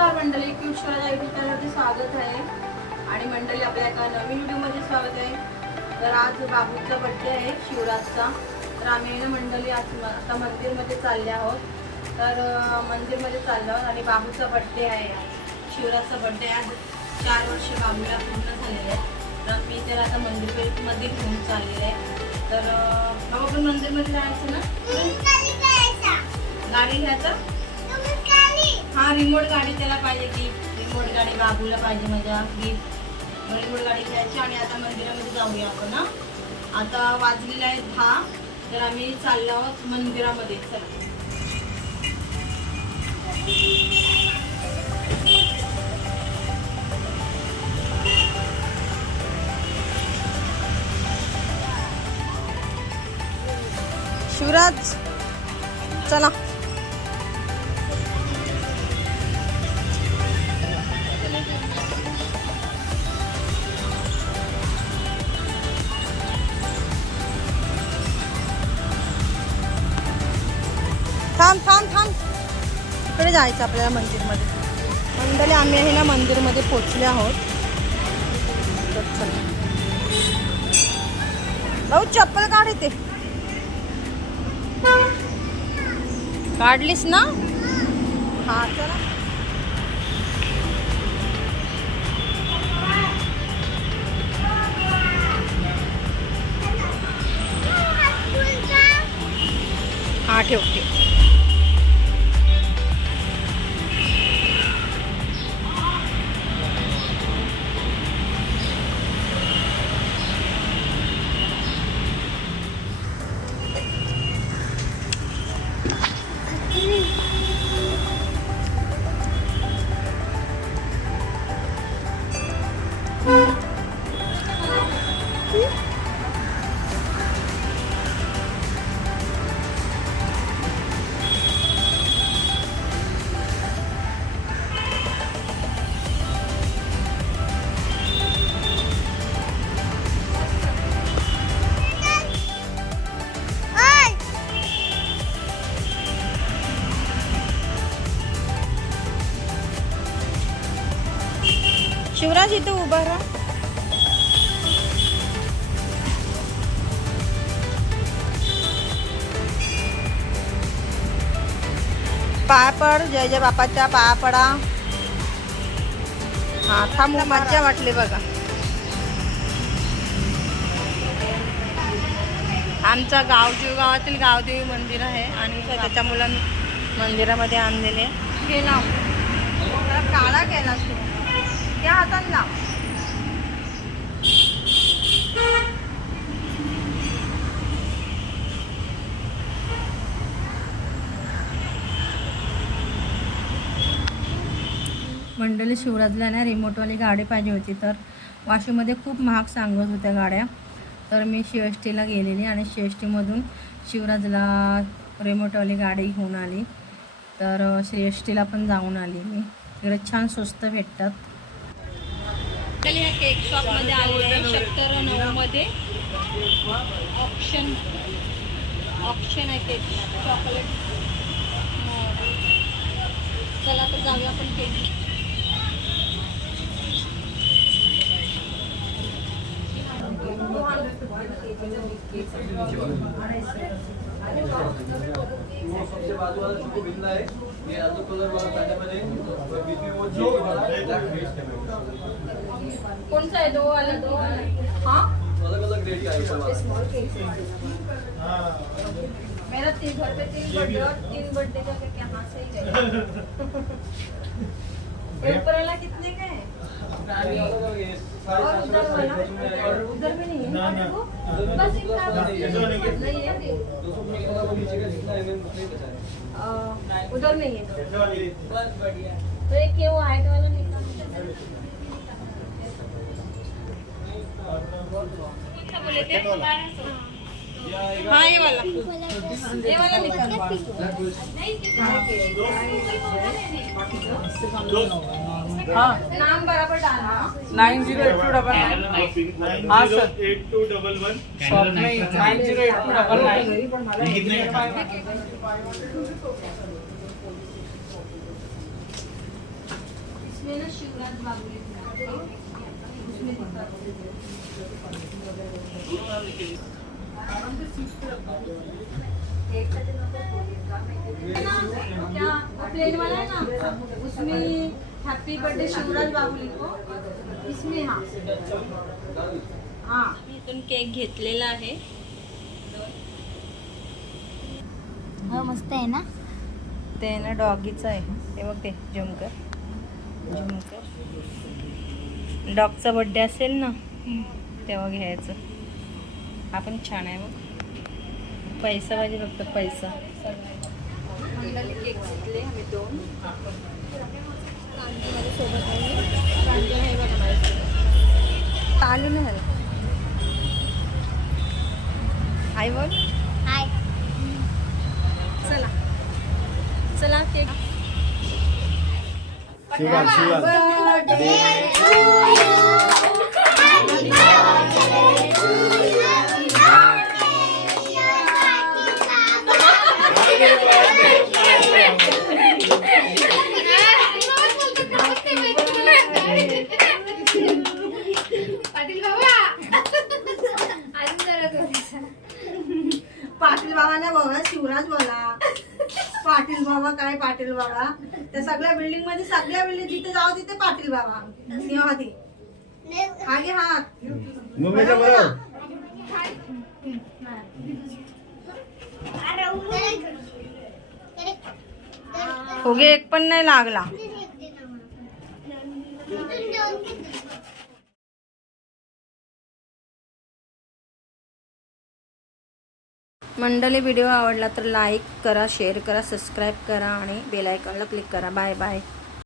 नमस्कार मंडळी, cute Swaraj YouTube चॅनलवरती स्वागत आहे. आणि मंडळी आपल्या एका नवीन व्हिडिओमध्ये स्वागत आहे. तर आज बाबूचा बड्डे आहे शिवराजचा. तर आम्ही ना मंडळी आज आता मंदिरमध्ये चालले आहोत. तर मंदिरमध्ये चाललो आहोत आणि बाबूचा बड्डे आहे. शिवराजचा बड्डे आज 4 वर्ष बाबूला पूर्ण झालेले आहे. तर मी त्याला आता मंदिरमध्ये घेऊन चाललेले आहे. तर बाबा पण मंदिरमध्ये जायचं ना, गाडी घ्यायचं. हा रिमोट गाडी त्याला पाहिजे की रिमोट गाडी बाबूला पाहिजे माझ्या गिफ्ट. रिमोट गाडी घ्यायची आणि आता मंदिरामध्ये जाऊया आपण ना. आता वाजलेले आहे 10. तर आम्ही चाललो आहोत मंदिरामध्ये. चला शिवराज चला. थांब थांब थांब, इकडे जायचं आपल्याला मंदिरमध्ये. मंडळी आम्ही आहे ना मंदिरमध्ये पोचले आहोत. तर चला भाऊ चप्पल काढ. इथे काढलीस ना. हा चला. हा ठेवते. शिवराज इथे उभा राहा. पाया पड. जय जय बापाच्या पाया पडा. हा थांब. मज्जा वाटली बघा. आमचा गावातील गावदेवी मंदिर आहे आणि त्याच्या मुलांनी मंदिरामध्ये आणलेले. गेला काळा गेला त्या हाताने लाव. मंडळी शिवराजला ना रिमोटवाली गाडी पाहिजे होती. तर वाशीमध्ये खूप महाग सांगत होत्या गाड्या. तर मी CSTला गेलेली आणि CSTमधून शिवराजला रिमोटवाली गाडी घेऊन आली. तर CSTला पण जाऊन आली मी. इकडे छान स्वस्त भेटतात. ह्या केक शॉपमध्ये आलेले आहे. सेक्टर 9 मध्ये ऑप्शन आहे केक चॉकलेट. चला तर जाऊया आपण केक. कौन सा है? दो वाला. हाँ अलग अलग रेट का है. स्मॉल केक मेरा घर पे 3 बर्थडे और 3 बर्थडे का केक यहाँ से ही गए. ऊपर वाला कितने का है? और उधर वाला उधर भी नहीं है. बस इतना नहीं है. उधर नहीं है. तो एक ये वो हाइट वाला निकाल. बोले थे हाँ ये वाला निकाल. हाँ नाम बराबर डालना. 908299. हाँ सर 8211 शॉप में 908299. शिवराज बाबुले प्लेन वाला है ना, उसमें हैप्पी बर्थडे शिवराज बाबुली को इसमें हाँ इथून केक घेतलेला आहे. हो मस्त आहे ना. ते ना डॉगीचं आहे ते बघ, ते झुमकर डॉगचा बर्थडे असेल ना तेव्हा घ्यायचं. हा पण छान आहे मग. पैसा पाहिजे फक्त पैसा. मंडळी केक घेतले आम्ही 2. कांदे माझ्या सोबत आहे, कांदे आहे बघा माझ्यासोबत. आलू नाही झालं. हाय बोल. हाय. चला चला केक. पाटील बाबा ना बघा, शिवराज बोला. पाटील बाबा काय पाटील बाबा, त्या सगळ्या बिल्डिंग मध्ये सगळ्या बिल्डिंग जिथे जाऊ तिथे पाटील बाबा. सिंहाती आगे हात होगे. एक पण नाही लागला. मंडळी व्हिडिओ आवडला तर लाईक करा, शेअर करा, सबस्क्राईब करा आणि बेल आयकॉनला क्लिक करा. Bye bye.